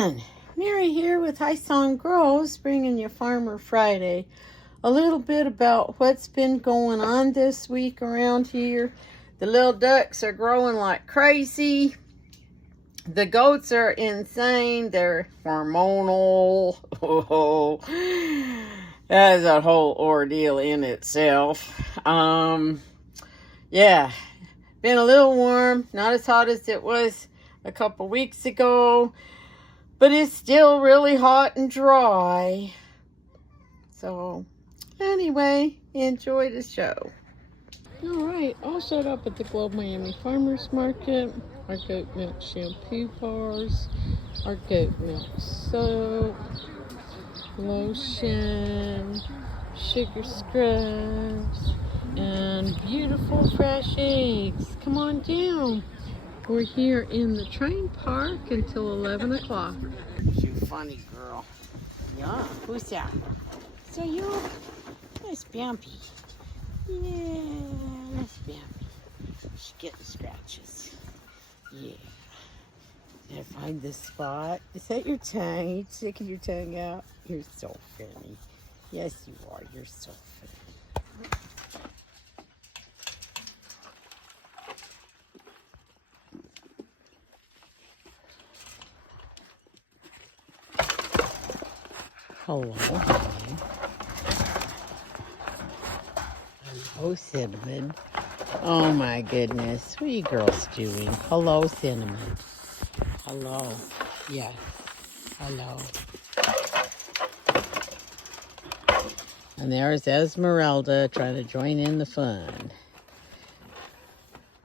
morning. Mary here with High Song Grows, bringing you Farmer Friday. A little bit about what's been going on this week around here. The little ducks are growing like crazy. The goats are insane. They're hormonal. Oh, that's a whole ordeal in itself. Yeah, been a little warm, not as hot as it was a couple weeks ago, but it's still really hot and dry. So anyway, enjoy the show. All right, all showed up at the Globe Miami Farmers Market. Our goat milk shampoo bars, our goat milk soap, lotion, sugar scrubs, and beautiful fresh eggs. Come on down. We're here in the train park until 11 o'clock. You funny girl. Yeah, who's that? So you, nice Bambi. Yeah, nice Bambi. She's getting scratches. Yeah. Did I find this spot? Is that your tongue? You sticking your tongue out? You're so funny. Yes, you are. You're so funny. Hello, honey. Hello, Cinnamon. Oh my goodness. What are you girls doing? Hello, Cinnamon. Hello. Yes. Hello. And there's Esmeralda trying to join in the fun.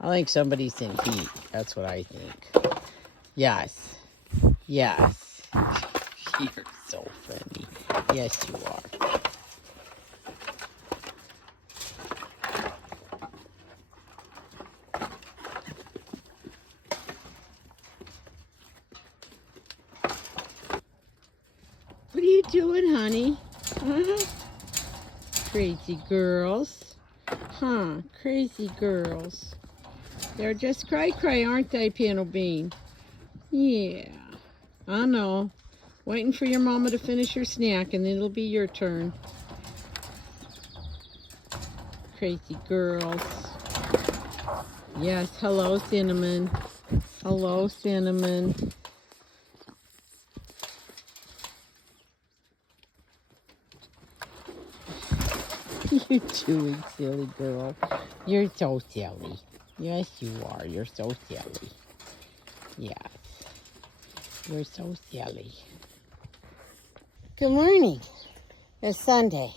I think somebody's in heat. That's what I think. Yes. Yes. You're so funny. Yes, you are. What are you doing, honey? Huh? Crazy girls. Huh? Crazy girls. They're just cray-cray, aren't they, Piano Bean? Yeah. I know. Waiting for your mama to finish her snack, and then it'll be your turn. Crazy girls. Yes, hello, Cinnamon. Hello, Cinnamon. You're doing, silly girl. You're so silly. Yes, you are. You're so silly. Yes. You're so silly. Good morning. It's Sunday.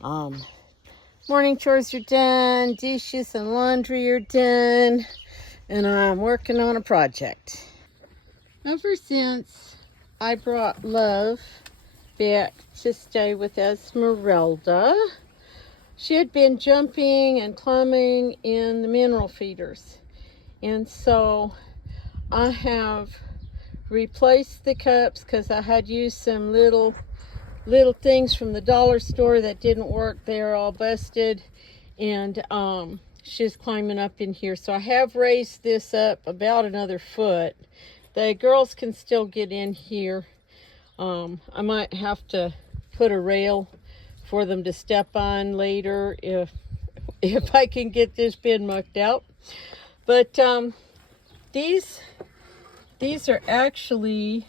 Morning chores are done. Dishes and laundry are done. And I'm working on a project. Ever since I brought Love back to stay with Esmeralda, she had been jumping and climbing in the mineral feeders. And so I have replaced the cups because I had used some little things from the dollar store that didn't work. They're all busted, and she's climbing up in here. So I have raised this up about another foot. The girls can still get in here. I might have to put a rail for them to step on later if I can get this bin mucked out. But these are actually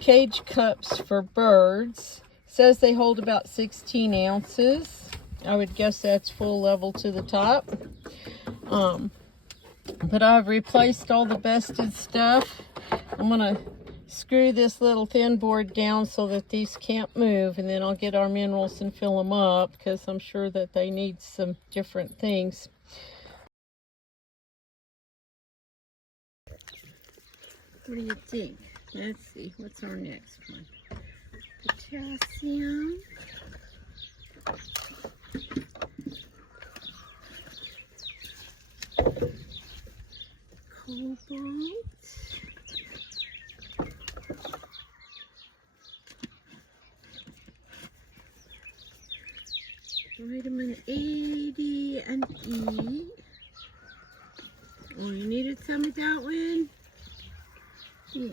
cage cups for birds. It says they hold about 16 ounces. I would guess that's full level to the top. But I've replaced all the busted stuff. I'm gonna screw this little thin board down so that these can't move, and then I'll get our minerals and fill them up because I'm sure that they need some different things. What do you think? Let's see, what's our next one? Potassium. Cobalt. Vitamin 80 and E. Oh, you needed some of that one? Yeah.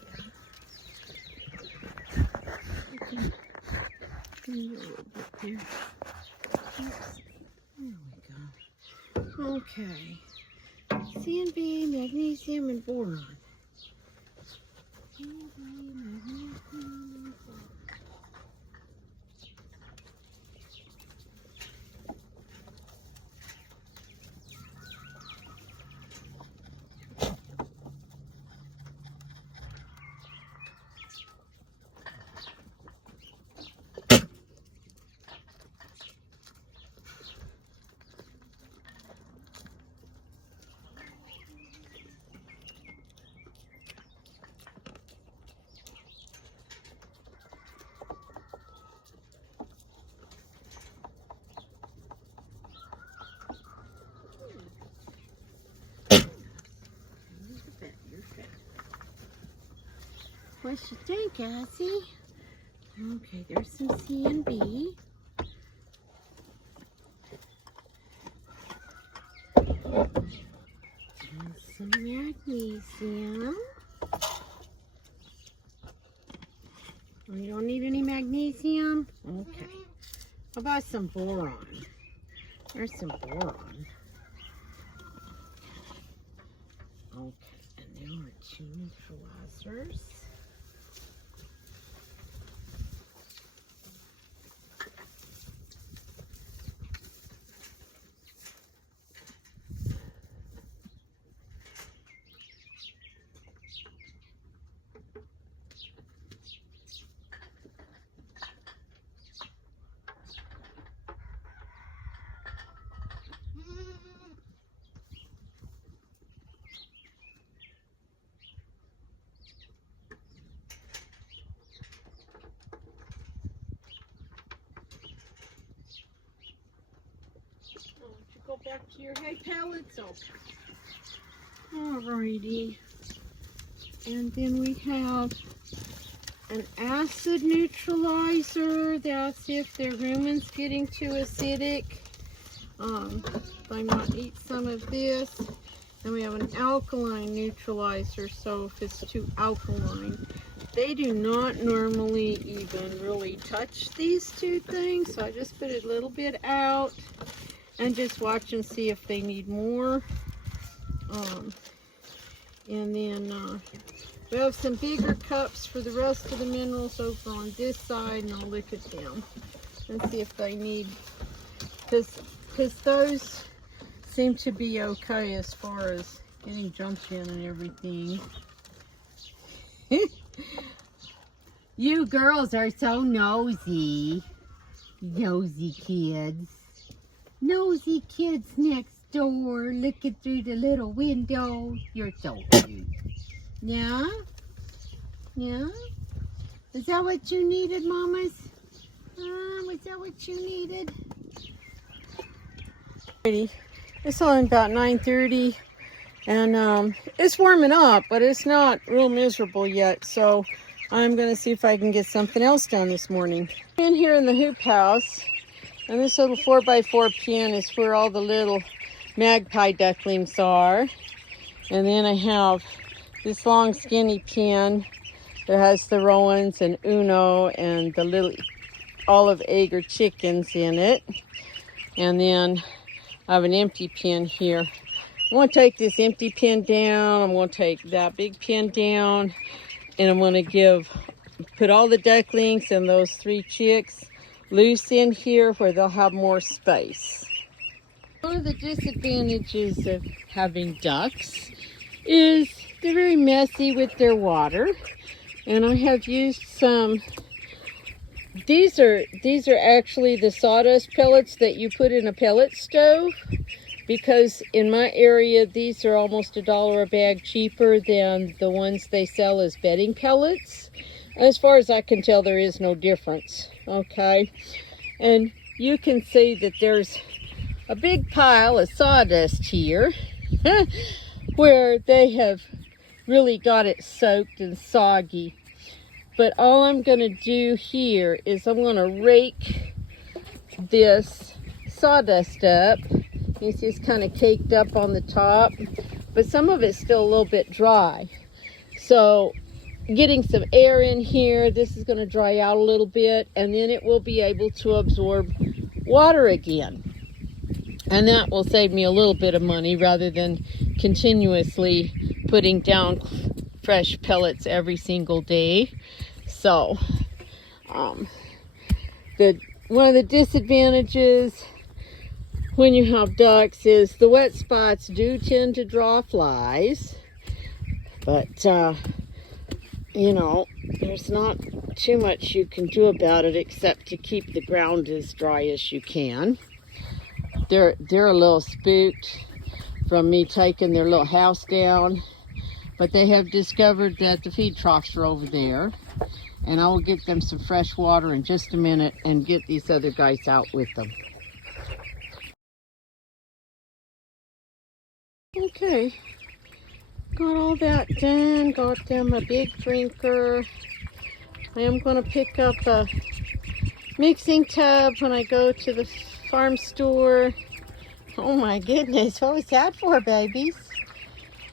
a little bit there. Oops. There we go. Okay. CNB, magnesium, and boron. CNB, magnesium, and boron. What you think, Cassie? Okay, there's some CNB. And some magnesium. Oh, you don't need any magnesium? Okay. How about some boron? There's some boron. Okay, and there are two neutralizers. Go back to your hay pellets. Okay. Alrighty. And then we have an acid neutralizer. That's if their rumen's getting too acidic. They might eat some of this. And we have an alkaline neutralizer. So if it's too alkaline, they do not normally even really touch these two things. So I just put a little bit out. And just watch and see if they need more. And then we have some bigger cups for the rest of the minerals over on this side, and I'll look at them and see if they need, because those seem to be okay as far as getting jumped in and everything. You girls are so nosy. Nosy kids. Nosy kids next door looking through the little window. You're so cute. Yeah? Yeah? Is that what you needed, mamas? Was that what you needed? It's on about 9:30 and it's warming up, but it's not real miserable yet. So I'm going to see if I can get something else done this morning. In here in the hoop house. And this little 4x4 pen is where all the little magpie ducklings are. And then I have this long skinny pen that has the Rowans and Uno and the little olive egg or chickens in it. And then I have an empty pen here. I'm going to take this empty pen down. I'm going to take that big pen down. And I'm going to put all the ducklings and those 3 chicks loose in here where they'll have more space. One of the disadvantages of having ducks is they're very messy with their water. And I have used some, these are actually the sawdust pellets that you put in a pellet stove, because in my area these are almost $1 a bag cheaper than the ones they sell as bedding pellets. As far as I can tell, there is no difference. Okay, and you can see that there's a big pile of sawdust here where they have really got it soaked and soggy. But all I'm going to do here is I'm going to rake this sawdust up. You see it's kind of caked up on the top, but some of it's still a little bit dry. So getting some air in here. This is going to dry out a little bit, and then it will be able to absorb water again. And that will save me a little bit of money rather than continuously putting down fresh pellets every single day. So, one of the disadvantages when you have ducks is the wet spots do tend to draw flies. But, you know, there's not too much you can do about it except to keep the ground as dry as you can. They're a little spooked from me taking their little house down, but they have discovered that the feed troughs are over there, and I will get them some fresh water in just a minute and get these other guys out with them. Okay, got all that done, got them a big drinker. I am going to pick up a mixing tub when I go to the farm store. Oh my goodness, what was that for, babies?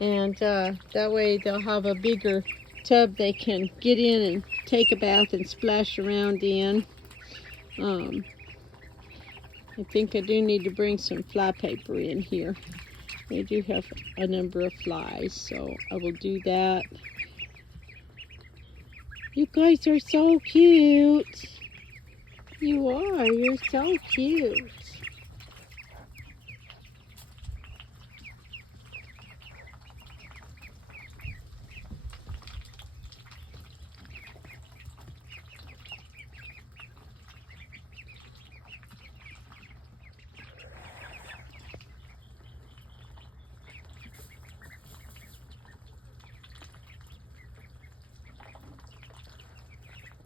And that way they'll have a bigger tub they can get in and take a bath and splash around in. I think I do need to bring some fly paper in here. We do have a number of flies, so I will do that. You guys are so cute. You are. You're so cute.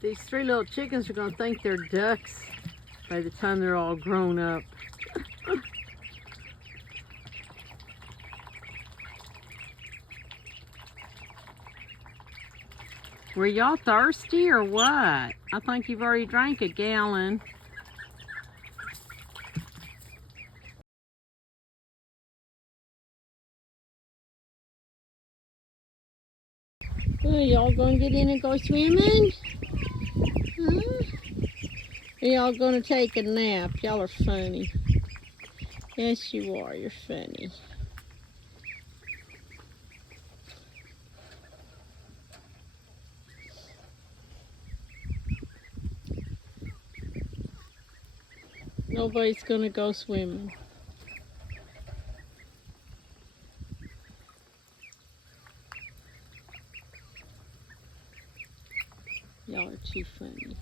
These three little chickens are going to think they're ducks by the time they're all grown up. Were y'all thirsty or what? I think you've already drank a gallon. Y'all going to get in and go swimming? Huh? Are y'all going to take a nap? Y'all are funny. Yes, you are. You're funny. Nobody's going to go swimming. Y'all are too funny.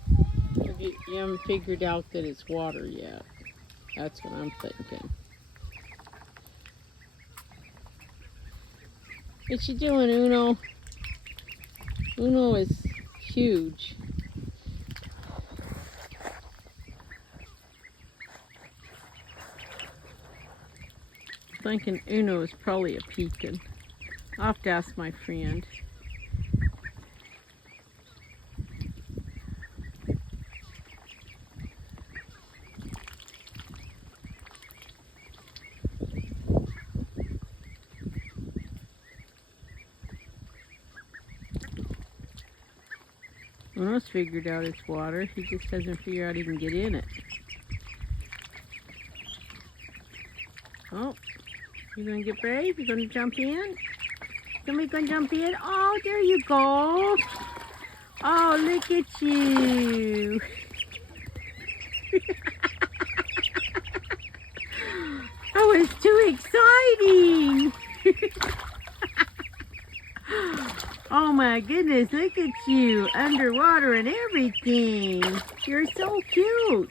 You haven't figured out that it's water yet. That's what I'm thinking. What you doing, Uno? Uno is huge. I'm thinking Uno is probably a pekin. I'll have to ask my friend. Uno's figured out it's water. He just hasn't figured out he can get in it. Oh, you gonna get brave? You gonna jump in? Somebody gonna jump in? Oh, there you go. Oh, look at you. That was too exciting. Oh my goodness, look at you, underwater and everything. You're so cute.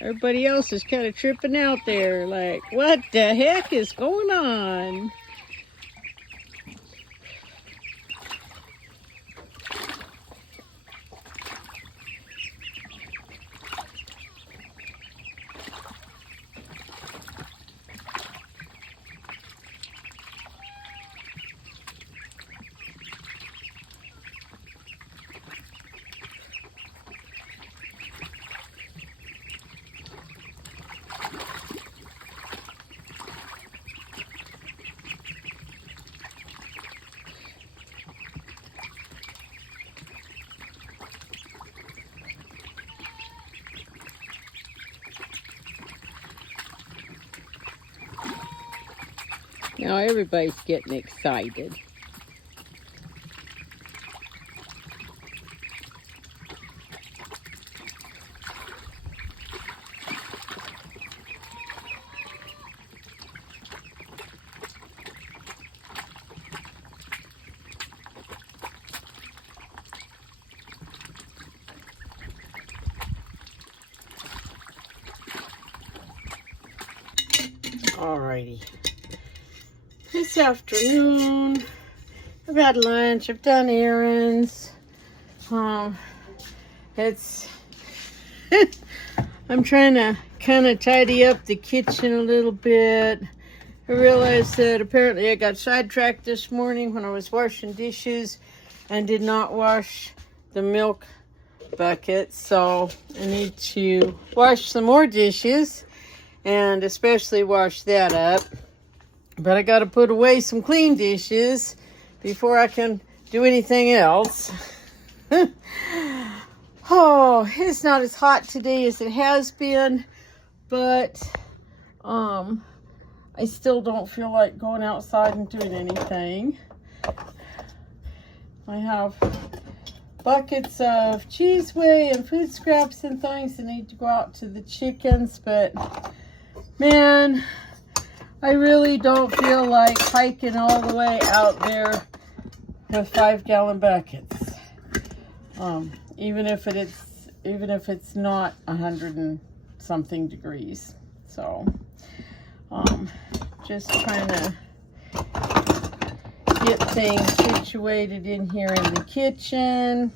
Everybody else is kind of tripping out there, like, what the heck is going on? Now everybody's getting excited. Alrighty. This afternoon, I've had lunch, I've done errands. It's I'm trying to kind of tidy up the kitchen a little bit. I realized that apparently I got sidetracked this morning when I was washing dishes and did not wash the milk bucket, so I need to wash some more dishes and especially wash that up. But I got to put away some clean dishes before I can do anything else. Oh, it's not as hot today as it has been, but I still don't feel like going outside and doing anything. I have buckets of cheese whey and food scraps and things that need to go out to the chickens, but man, I really don't feel like hiking all the way out there with 5-gallon buckets. Even if it's not 100 and something degrees. So, just trying to get things situated in here in the kitchen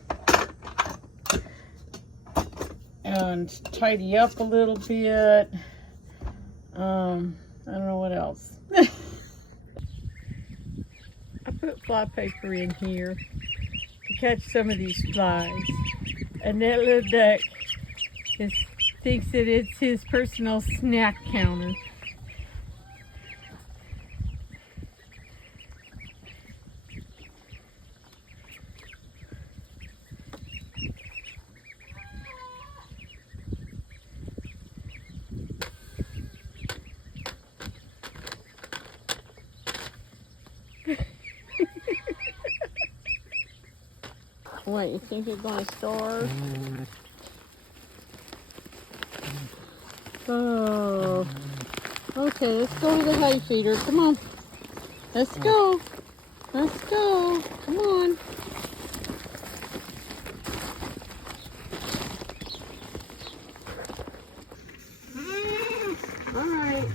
and tidy up a little bit. I don't know what else. I put fly paper in here to catch some of these flies. And that little duck thinks that it's his personal snack counter. What, you think you're going to starve? Oh. Okay, let's go to the hay feeder. Come on. Let's go. Let's go. Come on. All right.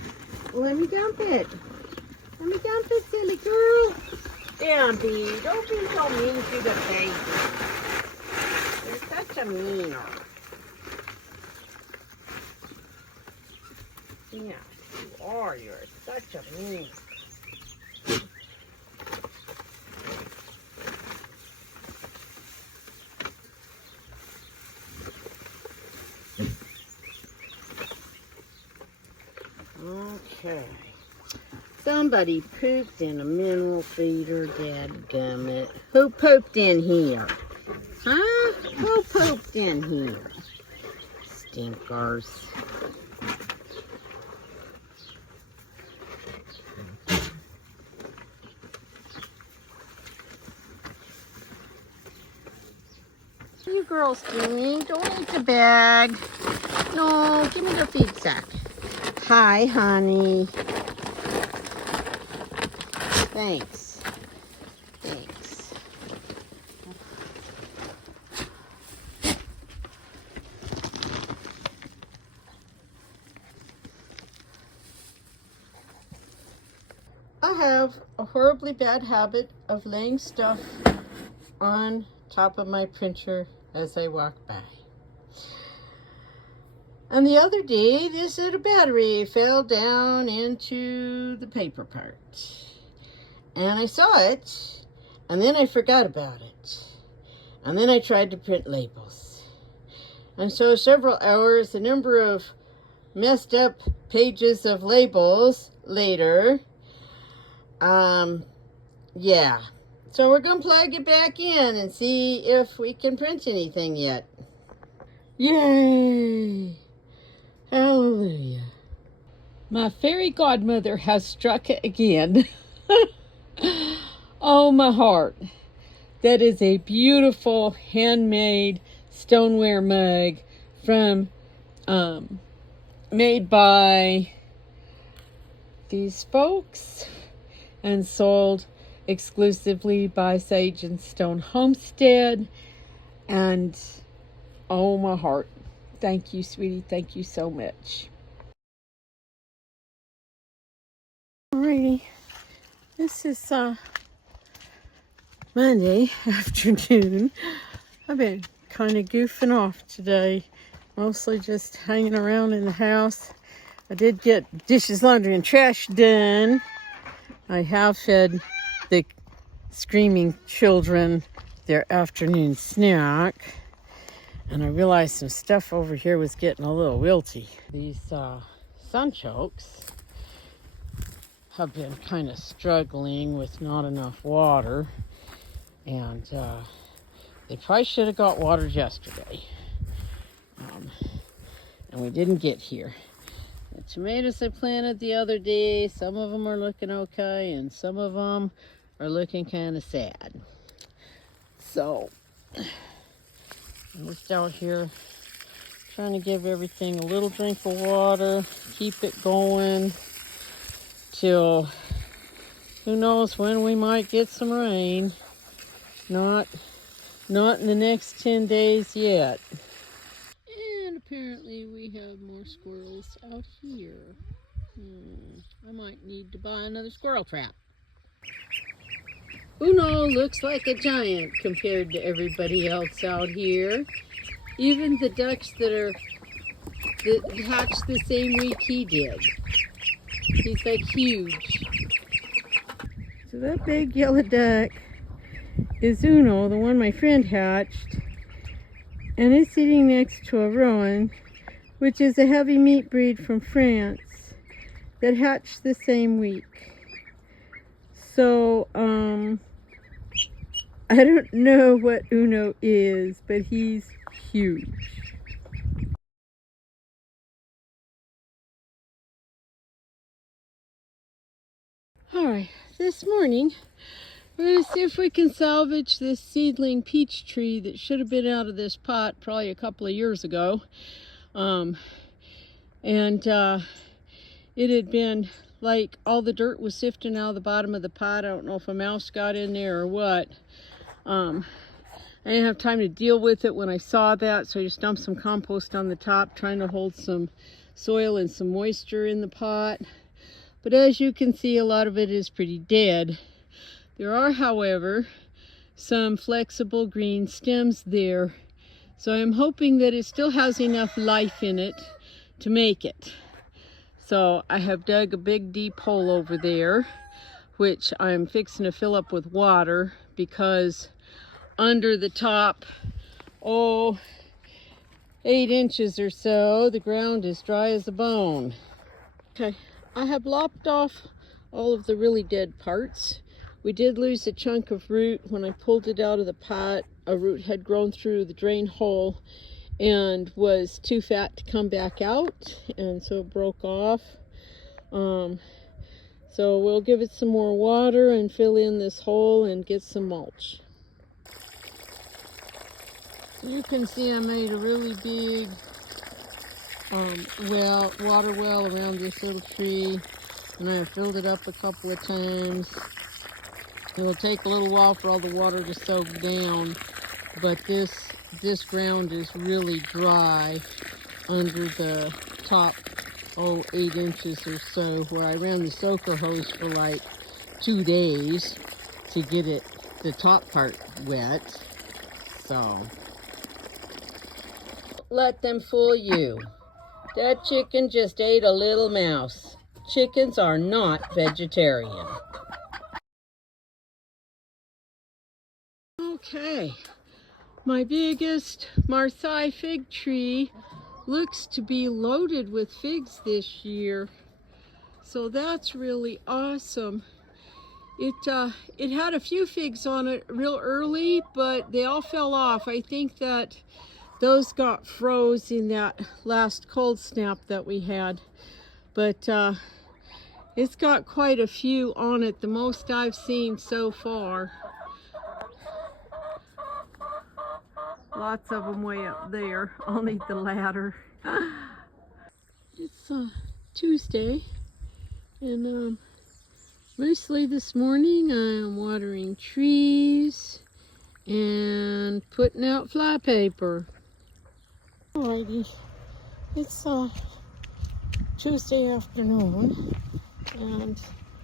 Let me dump it. Let me dump it, silly girl. Bambi, don't be so mean to the baby. You're such a meaner. Yeah, you are. You're such a meaner. Okay. Somebody pooped in a mineral feeder, dadgummit. Who pooped in here? Huh? Who pooped in here? Stinkers. What are you girls doing? Don't eat the bag. No, give me the feed sack. Hi, honey. Thanks. Thanks. I have a horribly bad habit of laying stuff on top of my printer as I walk by. And the other day, this little battery fell down into the paper part. And I saw it, and then I forgot about it. And then I tried to print labels. And so several hours, a number of messed up pages of labels later, yeah. So we're going to plug it back in and see if we can print anything yet. Yay! Hallelujah. My fairy godmother has struck again. Oh, my heart. That is a beautiful handmade stoneware mug from made by these folks and sold exclusively by Sage and Stone Homestead. And oh, my heart. Thank you, sweetie. Thank you so much. Alrighty. This is Monday afternoon. I've been kind of goofing off today. Mostly just hanging around in the house. I did get dishes, laundry, and trash done. I have fed the screaming children their afternoon snack. And I realized some stuff over here was getting a little wilty. These sunchokes have been kind of struggling with not enough water. And they probably should have got watered yesterday. And we didn't get here. The tomatoes I planted the other day, some of them are looking okay, and some of them are looking kind of sad. So, I'm just out here trying to give everything a little drink of water, keep it going till who knows when we might get some rain. Not in the next 10 days yet. And apparently we have more squirrels out here. I might need to buy another squirrel trap. Uno looks like a giant compared to everybody else out here. Even the ducks that hatched the same week he did. He's like huge. So that big yellow duck is Uno, the one my friend hatched, and it's sitting next to a rowan, which is a heavy meat breed from France that hatched the same week. So, I don't know what Uno is, but he's huge. Alright, this morning we're going to see if we can salvage this seedling peach tree that should have been out of this pot probably a couple of years ago. It had been like all the dirt was sifting out of the bottom of the pot. I don't know if a mouse got in there or what. I didn't have time to deal with it when I saw that, so I just dumped some compost on the top, trying to hold some soil and some moisture in the pot. But as you can see, a lot of it is pretty dead. There are, however, some flexible green stems there. So I'm hoping that it still has enough life in it to make it. So I have dug a big deep hole over there, which I'm fixing to fill up with water because under the top, 8 inches or so, the ground is dry as a bone. Okay, I have lopped off all of the really dead parts. We did lose a chunk of root when I pulled it out of the pot. A root had grown through the drain hole and was too fat to come back out, and so it broke off. So we'll give it some more water and fill in this hole and get some mulch. You can see I made a really big water well around this little tree, and I have filled it up a couple of times. It will take a little while for all the water to soak down, but this ground is really dry under the top 8 inches or so, where I ran the soaker hose for like 2 days to get the top part wet. So let them fool you. That chicken just ate a little mouse. Chickens are not vegetarian. Okay, my biggest Marseille fig tree looks to be loaded with figs this year. So that's really awesome. It had a few figs on it real early, but they all fell off. I think that those got froze in that last cold snap that we had. But It's got quite a few on it, the most I've seen so far. Lots of them way up there. I'll need the ladder. It's Tuesday, and mostly this morning I am watering trees and putting out flypaper. Alrighty, it's Tuesday afternoon, and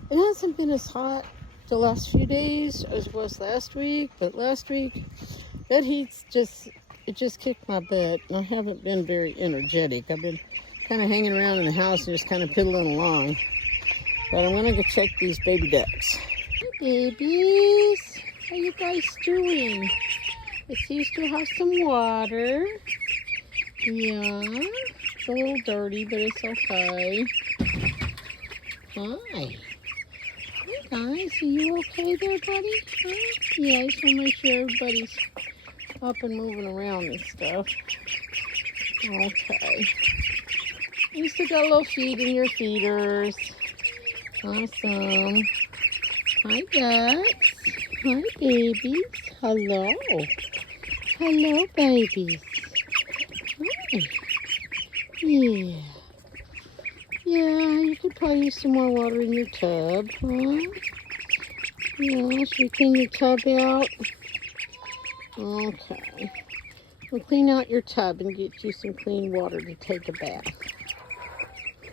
it hasn't been as hot the last few days as it was last week, but last week that heat's just kicked my butt, and I haven't been very energetic. I've been kind of hanging around in the house and just kind of piddling along. But I'm gonna go check these baby ducks. Hi babies, how you guys doing? I see you still have some water. Yeah, it's a little dirty, but it's okay. Hi. Hi guys, are you okay there, buddy? Huh? Yeah, I just want to make sure everybody's up and moving around and stuff. Okay. You still got a little feed in your feeders. Awesome. Hi ducks. Hi babies. Hello. Hello babies. Hi. Yeah. Yeah, you could probably use some more water in your tub, huh? Yeah, should we clean your tub out? Okay. We'll clean out your tub and get you some clean water to take a bath.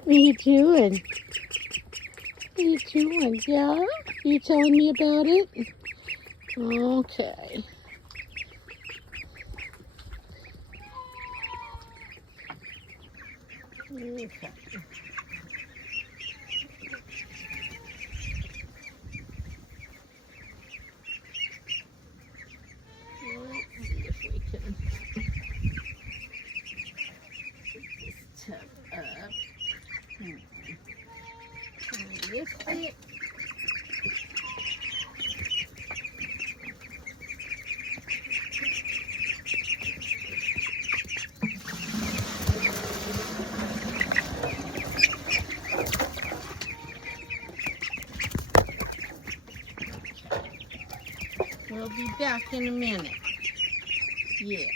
What are you doing? What are you doing? Yeah? Are you telling me about it? Okay. Okay. Let's see if we can get this tub up. Can we lift it? We'll be back in a minute. Yeah.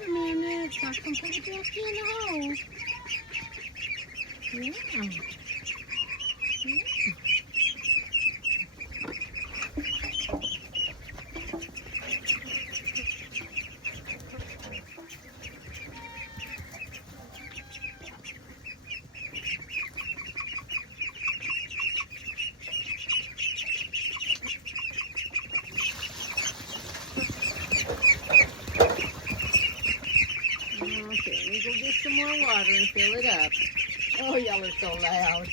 Wait a minute, I can put it back in the hole. Yeah. Okay, let me go get some more water and fill it up. Oh, y'all are so loud.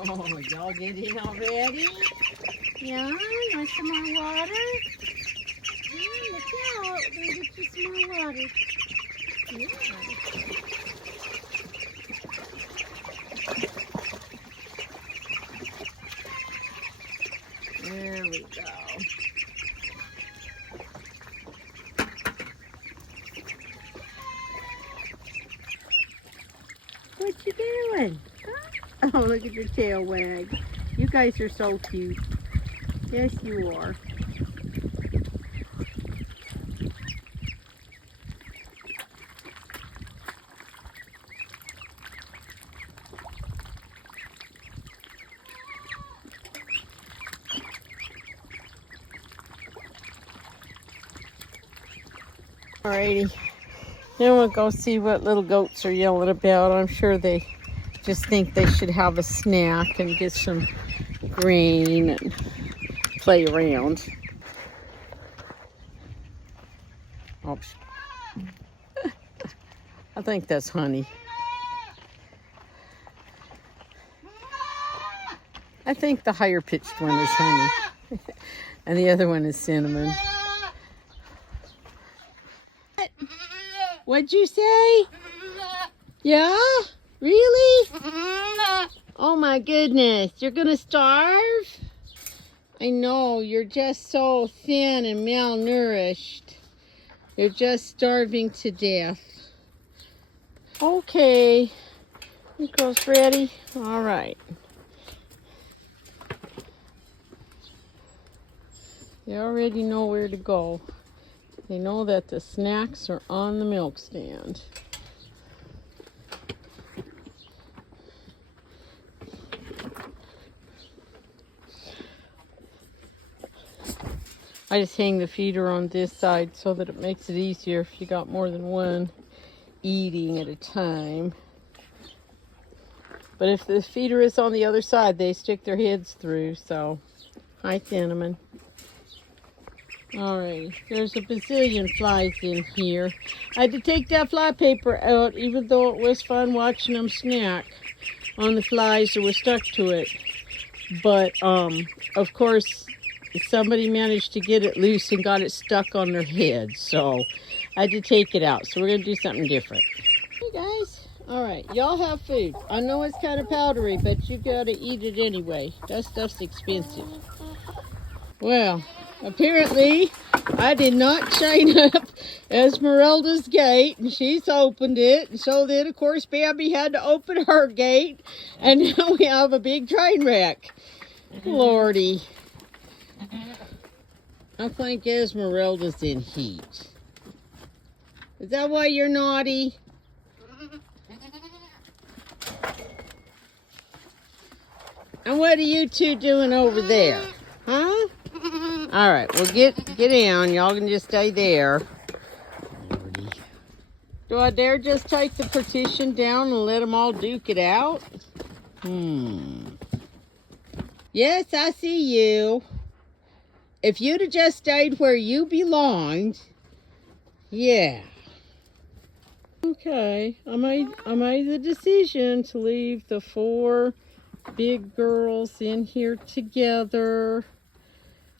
Oh, y'all get in already? Yeah, want some more water? Yeah, look out. We're going to get you some more water. Yeah. There we go. What you doing? Huh? Oh, look at your tail wag. You guys are so cute. Yes, you are. Alrighty. Then we'll go see what little goats are yelling about. I'm sure they just think they should have a snack and get some grain and play around. Oh, I think that's honey. I think the higher pitched one is honey. And the other one is cinnamon. What'd you say? Yeah? Really? Oh my goodness, you're gonna starve? I know, you're just so thin and malnourished. You're just starving to death. Okay, you girls ready? All right. They already know where to go. They know that the snacks are on the milk stand. I just hang the feeder on this side so that it makes it easier if you got more than one eating at a time. But if the feeder is on the other side, they stick their heads through, so. Hi, Cinnamon. Alright, there's a bazillion flies in here. I had to take that fly paper out, even though it was fun watching them snack on the flies that were stuck to it. But, of course, somebody managed to get it loose and got it stuck on their head. So, I had to take it out. So, we're going to do something different. Hey, guys. Alright, y'all have food. I know it's kind of powdery, but you got to eat it anyway. That stuff's expensive. Well, apparently, I did not chain up Esmeralda's gate, and she's opened it. And so then, of course, Bambi had to open her gate, and now we have a big train wreck. Lordy. I think Esmeralda's in heat. Is that why you're naughty? And what are you two doing over there? Huh? All right, well, get down. Y'all can just stay there. Lordy. Do I dare just take the partition down and let them all duke it out? Yes, I see you. If you'd have just stayed where you belonged, yeah. Okay, I made the decision to leave the 4 big girls in here together.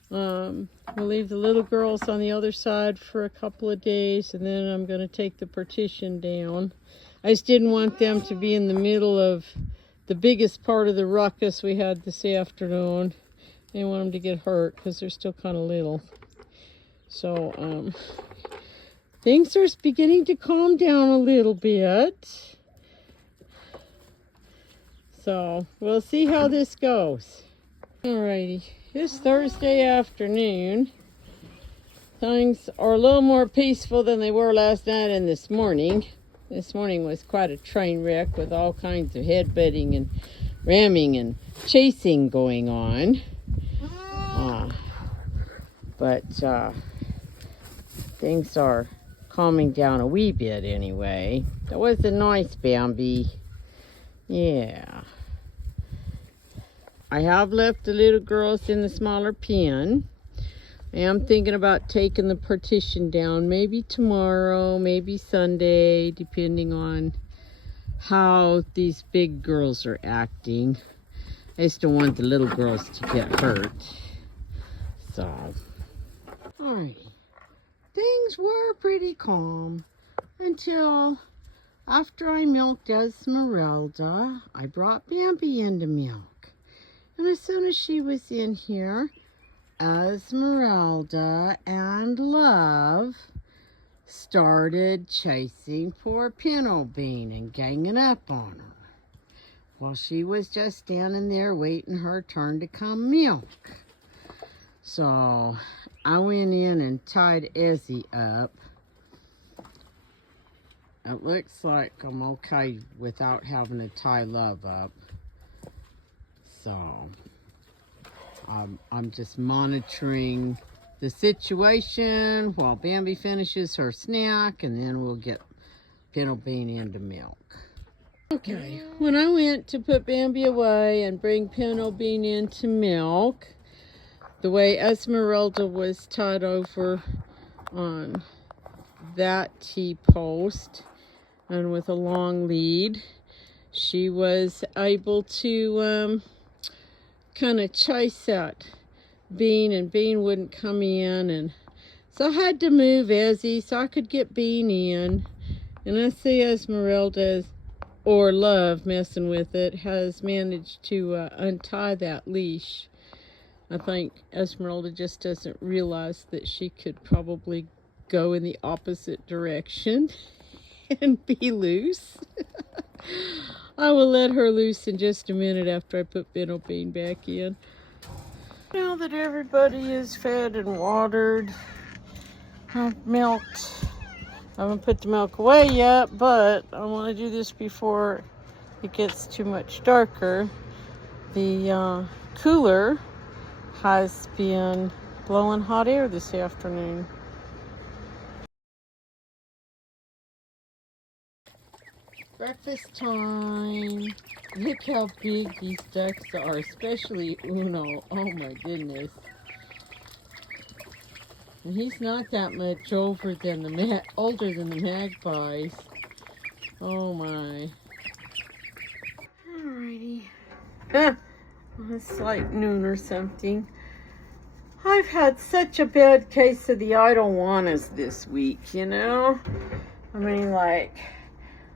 We'll leave the little girls on the other side for a couple of days, and then I'm going to take the partition down. I just didn't want them to be in the middle of the biggest part of the ruckus we had this afternoon. I didn't want them to get hurt because they're still kind of little. So, things are beginning to calm down a little bit. So, we'll see how this goes. Alrighty. It's Thursday afternoon. Things are a little more peaceful than they were last night and this morning. This morning was quite a train wreck with all kinds of headbutting and ramming and chasing going on. But things are calming down a wee bit anyway. That was a nice Bambi. Yeah. I have left the little girls in the smaller pen. I am thinking about taking the partition down maybe tomorrow, maybe Sunday, depending on how these big girls are acting. I just don't want the little girls to get hurt. So, alrighty. Things were pretty calm until after I milked Esmeralda, I brought Bambi in to milk. And as soon as she was in here, Esmeralda and Love started chasing poor Pinto Bean and ganging up on her. Well, she was just standing there waiting her turn to come milk. So I went in and tied Izzy up. It looks like I'm okay without having to tie Love up. So I'm just monitoring the situation while Bambi finishes her snack, and then we'll get Pinto Bean into milk. Okay, when I went to put Bambi away and bring Pinto Bean into milk, the way Esmeralda was tied over on that T-post and with a long lead, she was able to kind of chase that Bean, and Bean wouldn't come in, and so I had to move Izzy so I could get Bean in. And I see Esmeralda, or Love messing with it, has managed to untie that leash. I think Esmeralda just doesn't realize that she could probably go in the opposite direction and be loose. I will let her loose in just a minute after I put Pinto Bean back in. Now that everybody is fed and watered, I've milked. I haven't put the milk away yet, but I want to do this before it gets too much darker. The cooler has been blowing hot air this afternoon. Breakfast time. Look how big these ducks are, especially Uno. Oh my goodness. And he's not that much older than the magpies. Oh my. Alrighty. It's like noon or something. I've had such a bad case of the I don't wannas this week, you know? I mean, like,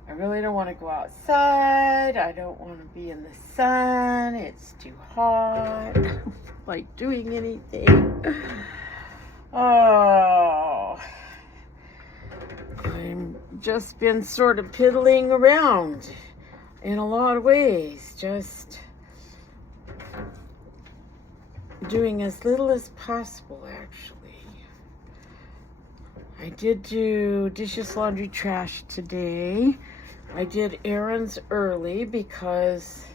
I really don't want to go outside. I don't want to be in the sun. It's too hot. I don't feel like doing anything. Oh. I've just been sort of piddling around in a lot of ways. Just doing as little as possible, actually. I did do dishes, laundry, trash today. I did errands early because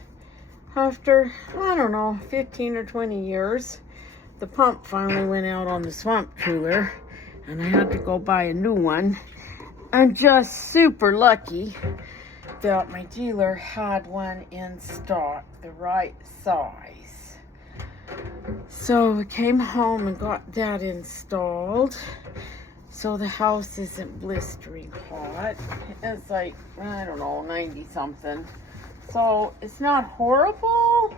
after, I don't know, 15 or 20 years, the pump finally went out on the swamp cooler and I had to go buy a new one. I'm just super lucky that my dealer had one in stock, the right size. So I came home and got that installed. So the house isn't blistering hot. It's like, I don't know, 90 something. So it's not horrible,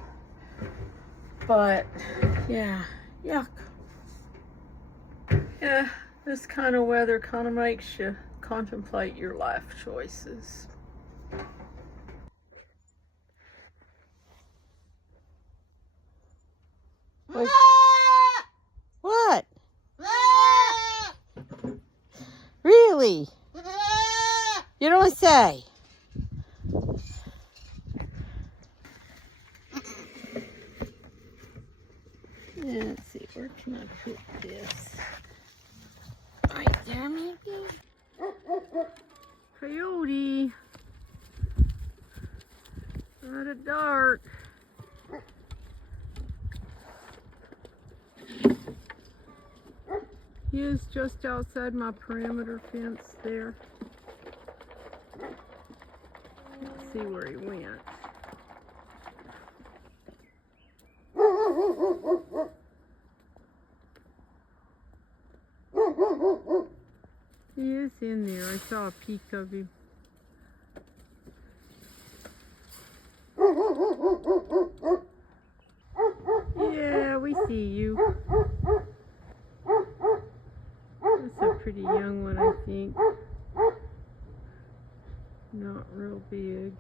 but yeah, yuck. Yeah, this kind of weather kind of makes you contemplate your life choices. What? Really? You don't say. Let's see, where can I put this? Right there, maybe? Coyote. Out of dark. He is just outside my perimeter fence there. Let's see where he went. He is in there. I saw a peek of him. real big.